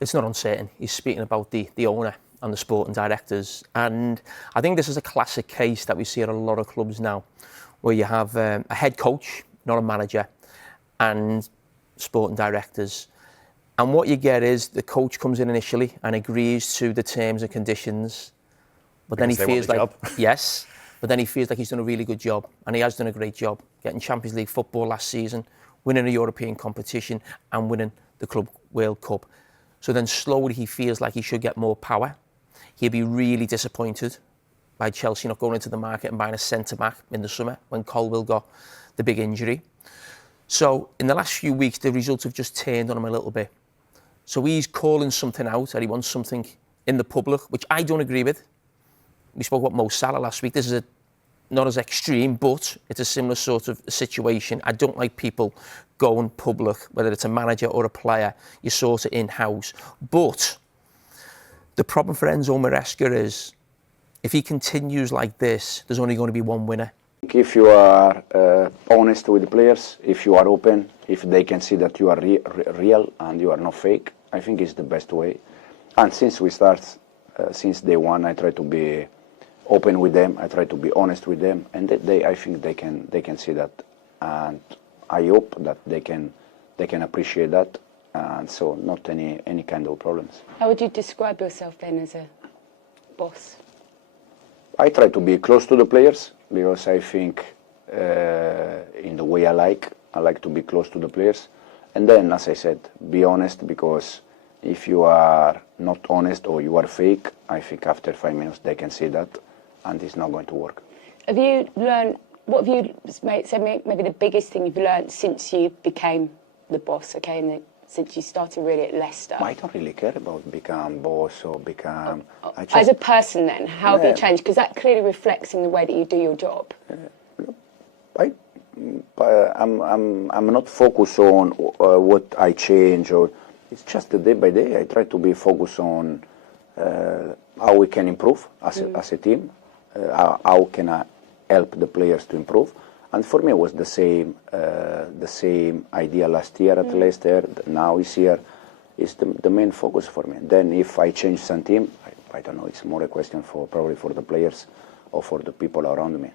It's not uncertain. He's speaking about the owner and the sporting directors. And I think this is a classic case that we see at a lot of clubs now, where you have a head coach, not a manager, and sporting directors. And what you get is the coach comes in initially and agrees to the terms and conditions, but then he feels like, yes, but then he feels like he's done a really good job, and he has done a great job, getting Champions League football last season, winning a European competition and winning the Club World Cup. So then slowly he feels like he should get more power. He'll be really disappointed by Chelsea not going into the market and buying a centre-back in the summer when Colwill got the big injury. So in the last few weeks, the results have just turned on him a little bit. So he's calling something out, that he wants something in the public, which I don't agree with. We spoke about Mo Salah last week. This is not as extreme, but it's a similar sort of situation. I don't like people going public, whether it's a manager or a player, you sort it in-house. But the problem for Enzo Maresca is, if he continues like this, there's only going to be one winner. If you are honest with the players, if you are open, if they can see that you are real and you are not fake, I think it's the best way. And since we start, since day one, I try to be open with them. I try to be honest with them, and I think they can see that, and I hope that they can appreciate that, and so not any kind of problems. How would you describe yourself then as a boss? I try to be close to the players, because I think in the way I like to be close to the players. And then, as I said, be honest, because if you are not honest or you are fake, I think after 5 minutes they can see that, and it's not going to work. Have you learned, what have you said maybe the biggest thing you've learned since you became the boss, okay, and since you started really at Leicester? I don't really care about become boss or become... As a person then, how have you changed? Because that clearly reflects in the way that you do your job. I'm not focused on what I change, or it's just the day by day. I try to be focused on how we can improve as a team, how can I help the players to improve. And for me, it was the same idea last year at Leicester. Now is here. It's the main focus for me. Then if I change some team, I don't know. It's more a question probably for the players or for the people around me.